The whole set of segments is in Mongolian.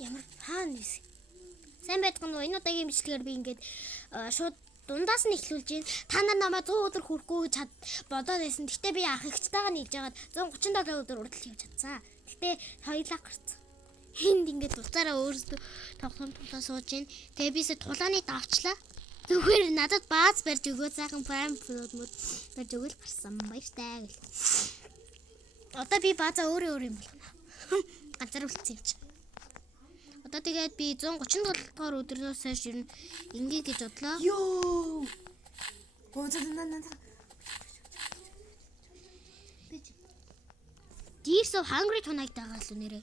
Ямар хаана нисэх. Сайн байдгүй нөө энэ удаагийн бичлэгээр би ингээд шууд дундаас нь эхлүүлж байна. Та нар намайг 100 өдөр хүрэхгүй гэж бодоод байсан. Гэхдээ би ах ихчтэйгээ нийлж яагаад 137 өдөр урдл хийж чадсан. Гэхдээ хоёулаа гарцсан. Энд ингээд дуцаараа өөрсдөө тоглоом тулаа сууж байна. Тэгээ бисээ тулааны давчлаа. Зүгээр надад бааз барьж өгөө цаахан прайм фуд мод барьж өгөл гарсан. Баяртай гэл. Одоо би баазаа өөрөө юм болгоно. Ганцаар үлдсэн юм чи. Одоо тэгээд би 137 дугаар өдрөөс хойш ер нь ингээ гэж бодлоо. Йоо. Гоцоднаа. Deers of Hungry Tonight байгаа л нэрээ.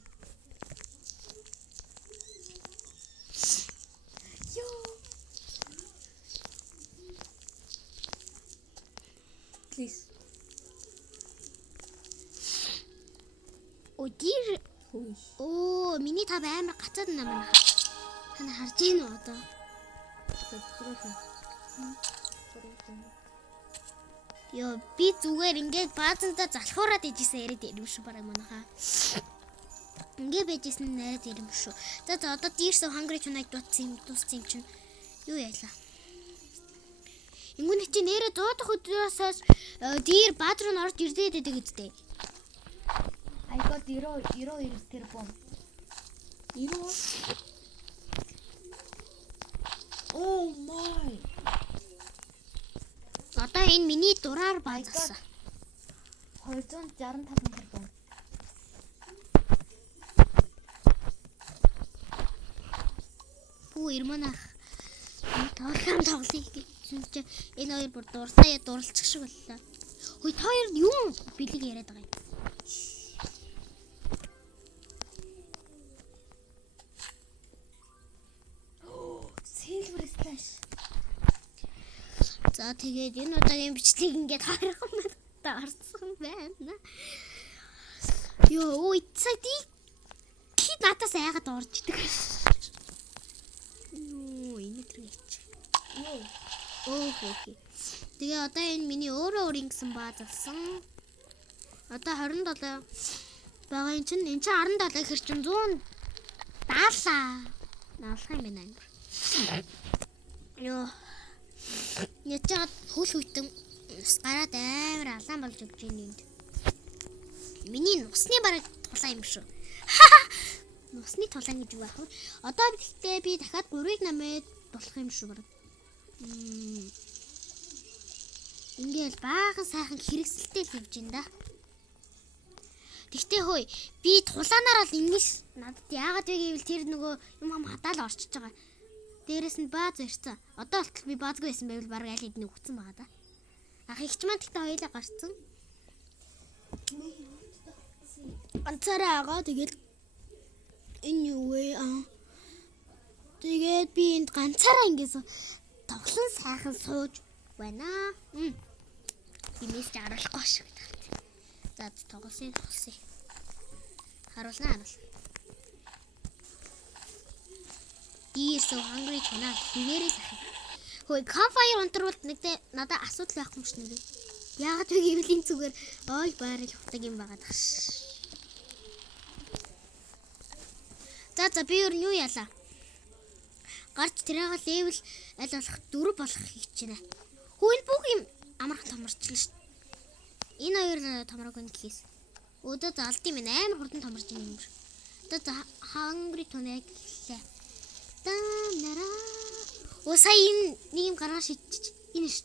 Йоо. Please. Deer. Оо, миний та амар гацаад намаа. Таны харж ийн үү одоо? Йоо, би зүгээр ингээд баазандаа залхуураад ижсэн яриад ирэм шүү бараг манайхаа. Ингээд байжсэн яриад ирэм шүү. За одоо Deers of Hungry Tonight дууссан юм чинь юу яалаа? Ингүүний чи нэрээ 100 дахь өдрөөс хойш Deer бааз руу орж ирдээд байдаг үстэй. I got 0 тэр бом. 0. Oh my. Одоо энэ миний дураар баазсан. 265 тэр бом. Пүү ирманах. Тоглоом тоглоё гэсэн чи энэ хоёр бүр дурсаа дурлчих шиг боллоо. Хөөе та хоёр юу бэлэг яриад байгаа юм? За тэгээд энэ удаагийн бичлэг ингээд харах юм даарсан байна. Йоо, ой цади. Ки надаас айгаад орж идэг. Йоо, энэ төрөйч. Йоо. Окей. Тэгээ одоо энэ миний өөрөө гэсэн бааз авсан. Одоо 27 байгаа юм чинь энэ чинь 17 ихэр чинь 100 даалаа. Наалах юм байна амир. Йоо. Ячаад хөл хүйтэн ус гараад амар алаан болж өгч байна энд. Миний нусны бараг тулаан юм шүү. Нусны тулаан гэж юу аах вэ? Одоо гэхдээ би дахиад 3-ыг намайг болох юм шүү бараг. Ингээл баахан сайхан хэрэгсэлтэй л явж байна да. Тэгтээ хөөе би тулаанаар л ингэж надад яагаад вэ гэвэл тэр нөгөө юм хадаал орчиж байгаа. Дээрээс нь бааз ирсэн. Одоо болтол би баазгүй байсан байвал бараг аль хэдийн өгцөн байгаа да. Ах ихч маань тэгтээ хоёулаа гарцсан. Ганцаараа агаа тэгэл энэ юу вэ? Тэгээд би энд ганцаараа ингэсэн тоглон сайхан сууж байна. Бинээс жаргалахгүй шиг таарч. За тоглосон. Харуулна. Deers of Hungry Tonight хивээрээ сах. Хөөе, Campfire унтрууд надад асуудал байхгүй юм шиг нэ. Яагаад вэ гэвэл энэ зүгээр ой байрал хутаг юм байгаа даа. За би юу яалаа. Гарч тэрээга левел аль болох 4 болох хийж байна. Хөөе бүх юм амархан томорчлаа шүү. Энэ хоёр томрог нь гэхээс. Өдөө залд юм амар хурдан томорч юм юм. Одоо Hungry Tonight гэлээ. Нара. Усаа энэ нэг юм гараа шидчих. Энэ шүү.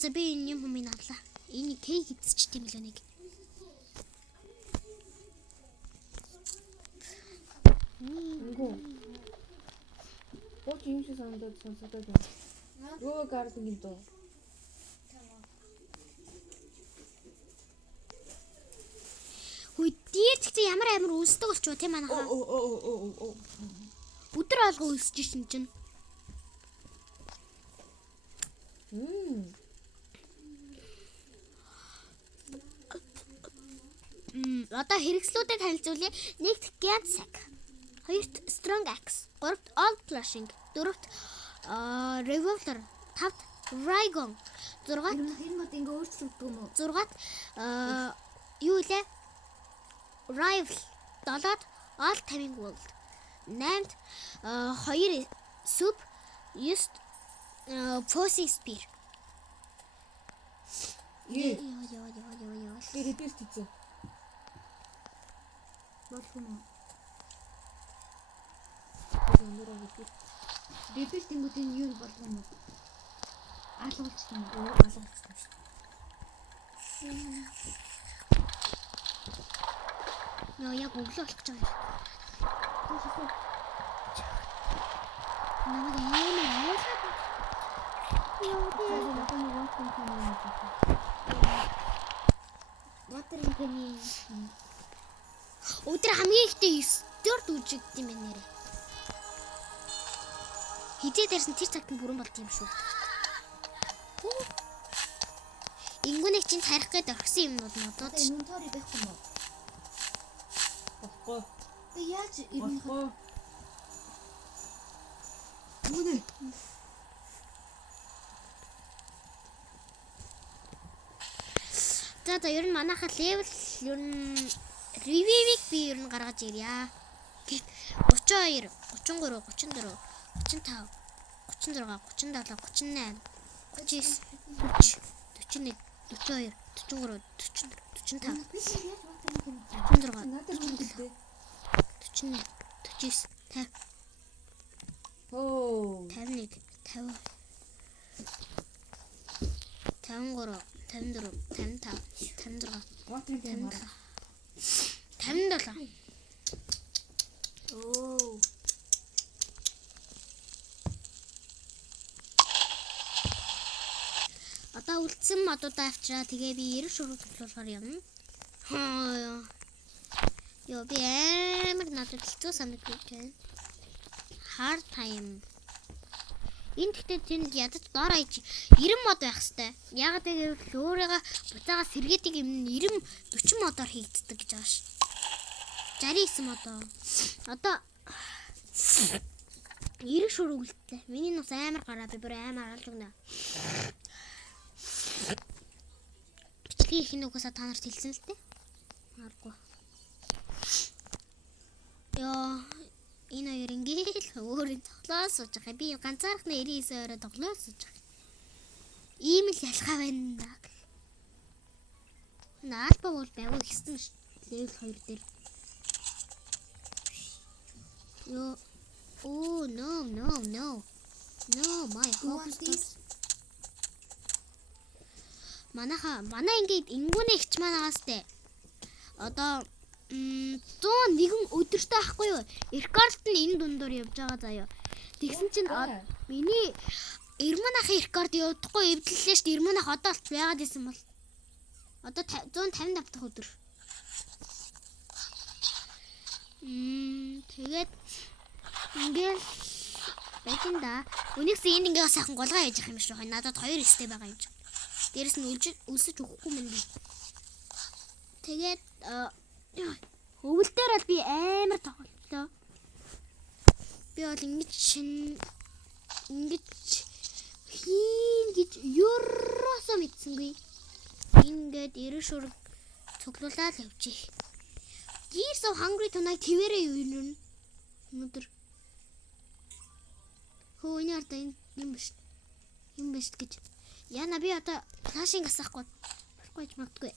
За би энэ юм хүмүүс авлаа. Энэ кейк идчихтэй мөлөө нэг. Үгүй. Бот юм шиг санагдаад байна. Юу гардаг юм дөө. Хөөе, дээр тэгтээ ямар амар үлсдэг болчихоо тийм манайхаа. Өдөр алга үлсэж шин чинь. Одоо хэрэгслүүдэд танилцуулъя. 1-т Gansec, 2-т Strong Axe, 3-т Old Flashing, 4-т Revolver, 5-т Rygon, 6-т хэрмэд ингээ өөрчлөгдөв юм уу? 6-т юу лээ? Rifle, 7-д All Timing World. 8-д 2 Soup, 9-д Fossy Spear. Ээ. Яа. Редис тийцээ. Болох юм уу? Зөндөрөө гэдэг. Редис тэнгуудын юу болох юм бэ? Алгуулчихсан юм. Алгуулчихсан шүү дээ. Яа яг өглөө болох гэж байгаа юм. Намайг аймаа. Water-ын penny. Өдөр хамгийн ихтэй 9-р дүүжигд юм байна нэрээ. Хизээ дээрсэн тэр цагт нь бүрэн болд юм шүү. Ингүнийг чинь тарих гээд орхисон юмнууд модод ш. Инвентори байхгүй юм уу? Баггүй. Тэг яаж ирнэ хөө? Нүнэ. За ер нь манайха левел ер нь ревивийг би ер нь гаргаж ирья. Гэт 32, 33, 34, 35, 36, 37, 38, 39, 40, 41, 42, 43, 44, 45, 46, 47, 48, 49, 50. Оо. 51, 50, 53, 54, 55, 56, Water-ын penny. 57. Оо. Одоо үлдсэн модуудаа авчраа тэгээ би 90 шуруу төлөвлөхөр юм. Йоо би амар надад хэцүү санагдаж байна. Hard time. Энэ гэхдээ тэнд ядаж доор аяж 90 мод байх хэвээр. Яг тэгээ өөрийгөө буцаага сэргээдэг юм 90 40 модоор хийгддэг гэж байгаа ш. 69 модоо. Одоо 90 шуруу үлдлээ. Миний нус амар гараа би бүр амар алж өгнө. Бичлэгийн их нүгөөсөө та нарт хэлсэн л дээ. Харахгүй. Яа, энэ хоёр ингээл өөрийн тоглоос сууж байгаа. Би ганцаархнаа 99 орой тоглоос сууж байгаа. Ийм л ялхаа байна да. Наалба бол байгуу ихсэн ш. Левел 2 дээр. Yo. Oh no. No, my hope. Манай ингээд ингүүний ихч манаагаас тэ. Одоо 101 өдөртөө ахгүй юу? Рекорд нь энэ дундуур явж байгаа заяа. Тэгсэн чинь миний Ирманахын рекорд явдахгүй эвдлээ шүү дээ. Ирманах одоо л байгаад исэн бол. Одоо 155 дахь өдөр. Тэгээд ингээл байтин да. Үнэхс энд ингээ сайхан голгоо яаж явах юм шиг байна. Надад 2 сте байгаа юм чи. Дээрэс нь үлсэж өгөхгүй юм байна. Тэгээд өвөлдөр бол би амар тоглолоо. Би бол ингэж хийн гэж ерөөсөө мэдсэнгүй. Ингээд 90 шураг цуглуулаад явчих. Gears of Hungry Tonight твэрээ юу юм өнөдөр. Хөөний арда юм биш гэж. Яна би одоо флашинг асахгүй. Болохгүй ч магадгүй.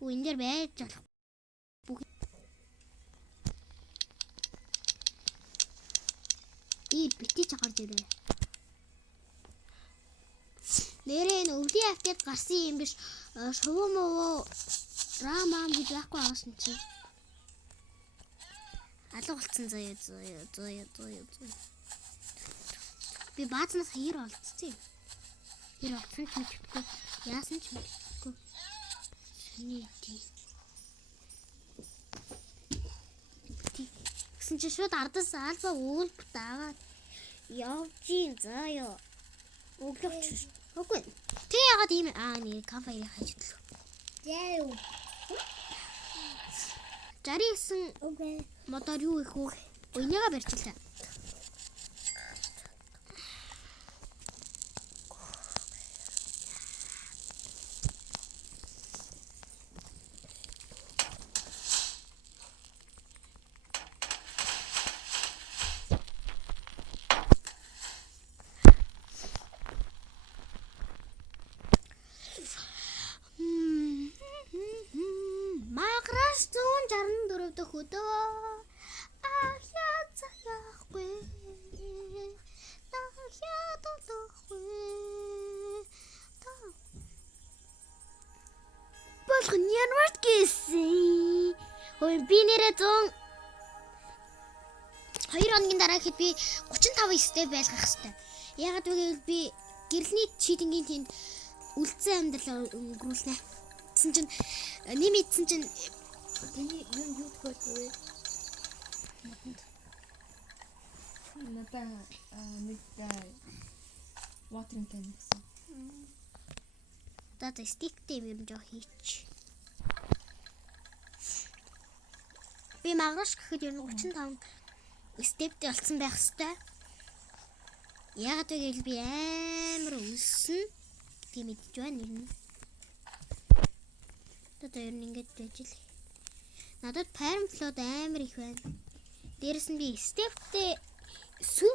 Хөө энэ дэр байж болох. Бити ч гарч ирээ. Нэрээ энэ өвлийн автад гарсан юм биш. Шувуу муу рамам гэж байхгүй байгаа шин чи. Алга болцсон заяа. Би баазнаас хэр олцсон. Хэр олцсон ч мэдэхгүй. Яасан ч мэдэхгүй. Сони тий. Гэсэн чи шууд ардаас альба өвөл дагаад явж ийн заяа. Өглөөч. Үгүй. Тэ ягаад ийм нэг кафеийг хайжтлаа. Яа юу. 69 окей. Мотор юу их үү? Өнийгөө барьчлаа. дэх өдөө ахяа заяахгүй нахяа толохгүй болгон ямар гэсэн ой би нэрээ 2 хоногийн дараа хэд би 35 степ байлгах хэрэгтэй. Ягаад гэвэл би гэрэлний читингийн тэнд үлдсэн амьдрал өнгөрүүлнэ. Тэгсэн чинь нэмэгдсэн чинь Тэний юу тохиолдов вэ? Надаа нэг watering can гэсэн. одоо стиктэй юм жоо хийч. Би маграш гэхэд ер нь 35 стептэй болсон байх хэвээр. Ягаад гэвэл би амар өлсөн гэдгийг мэдж байна ер нь. Одоо ер нь ингэж байж л. Надад парм флод амар их байна. Дээрэс нь би стептэй сүв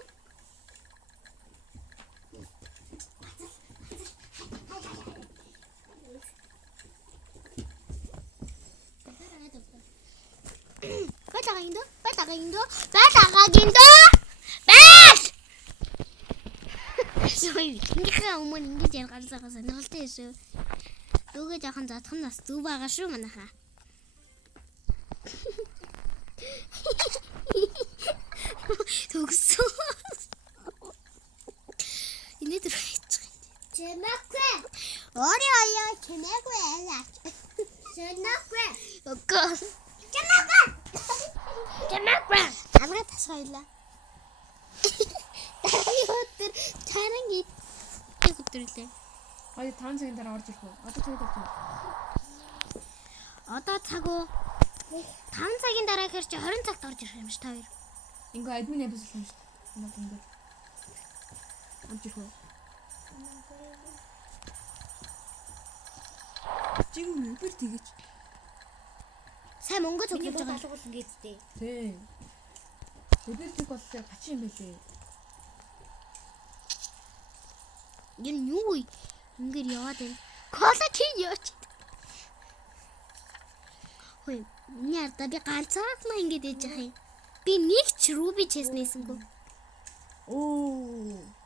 Бааш! Сой, ингээхээ өмнө ингэж яргарсагаа сонирхолтой шүү. Дүүгээ жоохон задах нь бас зүв байгаа шүү манайхаа. Төгсөө. Энэ дэр хайчих. Чэмэквэ. Ори аяа чэмэквэ алаач. Чэмэквэ. Окей. Чэмэквэ. Чэмэквэ. Амгаа тасгайлаа. Өдөр чаран өдөрлөө. Ой 5 цагийн дараа орж ирэх үү? Одоо цаг орж ирэх. Одоо цаг уу? 5 цагийн дараа хэрэг чи 20 цагт орж ирэх юм ш та хоёр. Ингээ админ ябс юм шүү. Надад ингээ. Орж ирэх үү? Чиг нүбэр тэгэж. Сайн мөнгө цуглуулж байгаа. Талгуулсан гэдтэй. Тий. Нүбэр тэг боллоо гачин юм байлээ. Энэ юу вэ? Ингээд яваад байна. Кола чинь яач. Хөөе, миний ардаа би ганцаараа ингэж ээж явах юм. Би нэг ч руби чест нээсэнгүү. Оо.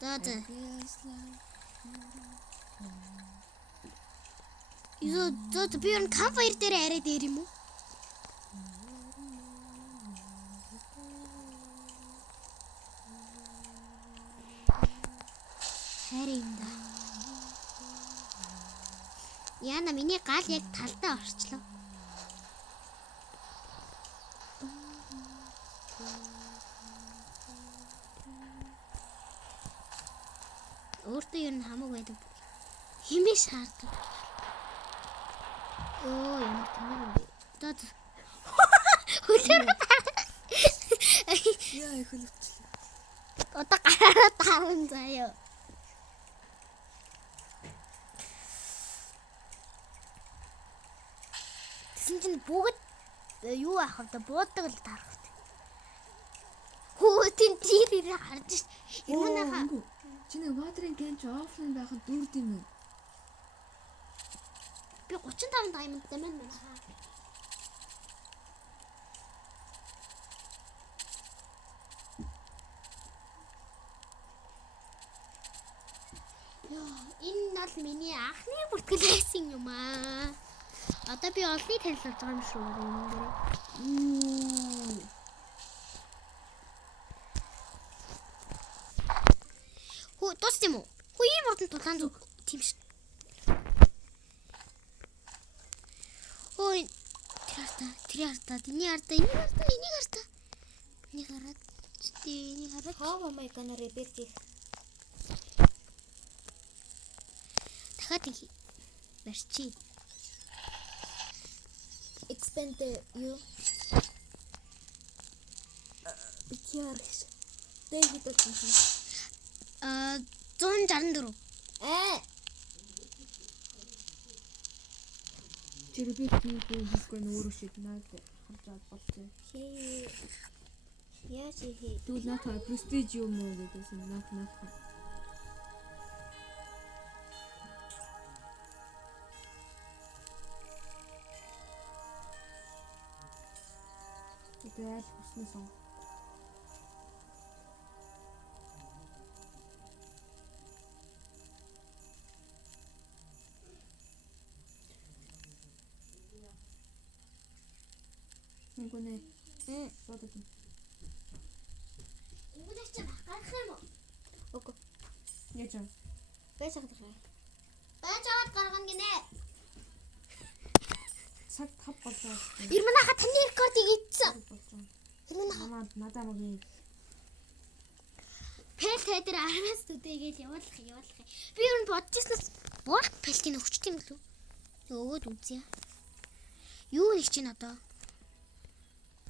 За. Юу би энэ камфайр дээр арай дээр юм уу? Харин да. Яна миний гал яг талдаа орчлоо. Өөртөө юу н хамаагүй байдаг. Химээ шаарддаг. Оо ямар тэнэг юм бэ? Дод. Хөлөөр. Яа их хөлөвчлээ. Одоо гараараа тааван заяа. Тэсэн чинь бүгд юу авах вэ? Буудаг л таарах вэ? Хөө тийм тийрээр харж ш. Юмнахаа. Чиний watering can ч офлайн байхад дүүрд юм уу? Би 35 diamond дэмэн байна. Энэ бол миний анхны бүртгэл байсан юм аа. Одоо би олныг танилцуулж байгаа юм шүү энэ дээр. Хөө тус юм уу? Хөө ийм урдан тулаан зүг тийм шүү. Ой тэр арта миний арта энийг арта. Энийг хараад энийг хараад Хоо май канаа реберти. дахиад их барьчи. Expand юу? Битэрс. Дэвид очсон. 164. Чирбит хийхгүй нөөрөө шиг надад харж аваад болчихсон. Яаж хий? Тэгвэл наата prestige юм уу гэдээс наата. аль хүснээ сонго. Ингэнэ. Бодож байна. Ингэнэ ч гарах юм уу? Окей. Яаж юм? Байж байгаа. Байж аваад гаргана гинэ. Цаг 5 болоо. Ирмэнаха таны рекордыг ийдсэн. Ирмэнаха Надаа мөгийн. пэлтэй дээр армаас үдээгээл явуулах. Би юу н бодчихснаас бол пэлтийн өгчт юм лүү? Өгөөд үзье. Юу нэг чинь одоо?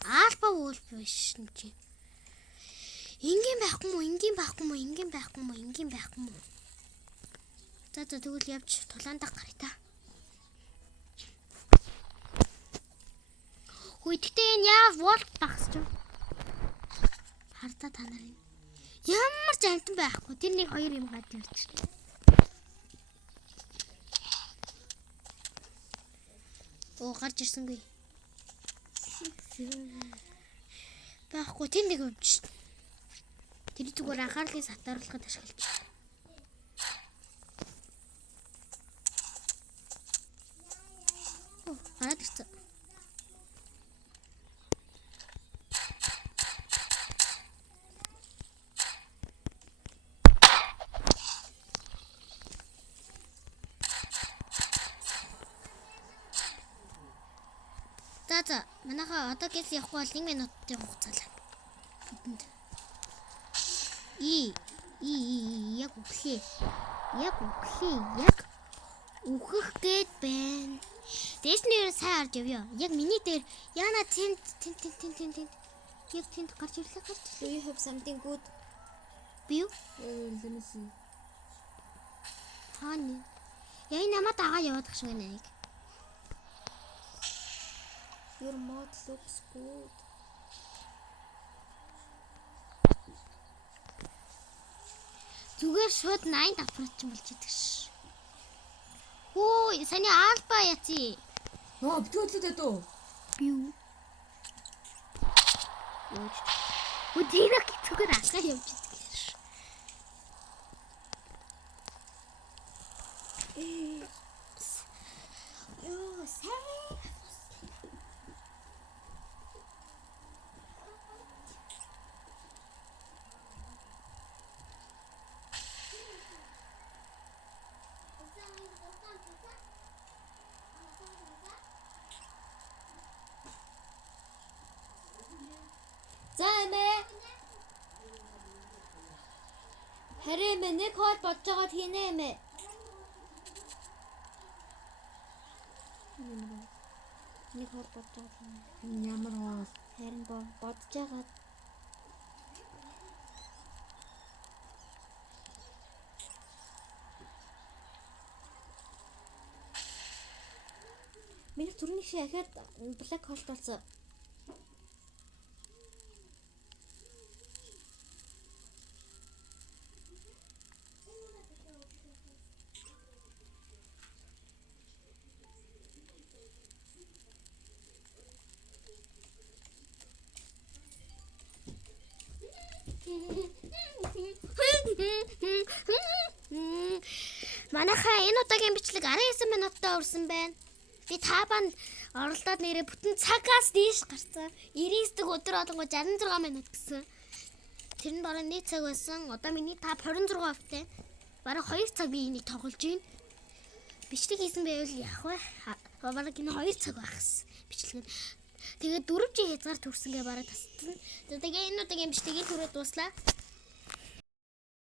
Альфа вулф биш юм чи. Ингийн байхгүй мó. За тэгвэл явж тулаандаа гарыг та. Хүйдтэй энэ яа вулф багсч юм. Хардаа та нарын. Ямар ч амтан байхгүй. Тэр нэг хоёр юм гад ярьж байна. Оо гарч ирсэнгүй. Байхгүй тэр нэг юм чинь. Тэр зүгээр анхаарлыг сатааруулахад ашиглаж байна. Оо гараад ирсэн. За манайха одоо гэс явахгүй бол 1 минутын хугацаа. Яг үхэх гээд байна. Дээш нь юу сайн харж явъя. Яг миний дээр яана тент. Яг тент гарч ирлээ. Do you have something good? Би юу? Let me see. Хааны. Яа намайг дагаа яваад гэх шиг байна яг. Your mod looks good. Зүгээр шууд 85% ч болж идэг ш. Хөө, саний альфа яци. Нөө битгүүлээд дөө. Би юу? Үдирэг зүгээр алга явж идэг ш. Ёо, сайн. За эмээ. Харин эмээ нэг хол бодож байгаад хийнэ эмээ. Нэг хол бодож байгаа юм. Ямар хоол. Харин бодож байгаад Миний түрүүний шиг ахаад black hole болсон. Манайхаа энэ удаагийн бичлэг 19 минутаа үрсэн байна. Би таабанд оролдоод нэрээ бүтэн цагаас дээш гарсан. 99 дэх өдөр болонго 66 минут гэсэн. Тэр нь бараг 1 цаг байсан. Одоо миний тааб 26%-тай. Бараг 2 цаг би энийг тоглож байна. Бичлэг хийсэн байвал яах вэ? Бараг энэ 2 цаг багс бичлэг. Тэгээд 4G хязгаар төрсөнгээ бараг тасцсан. Тэгээд энэ удаагийн бичлэгийн түрүү дуслаа.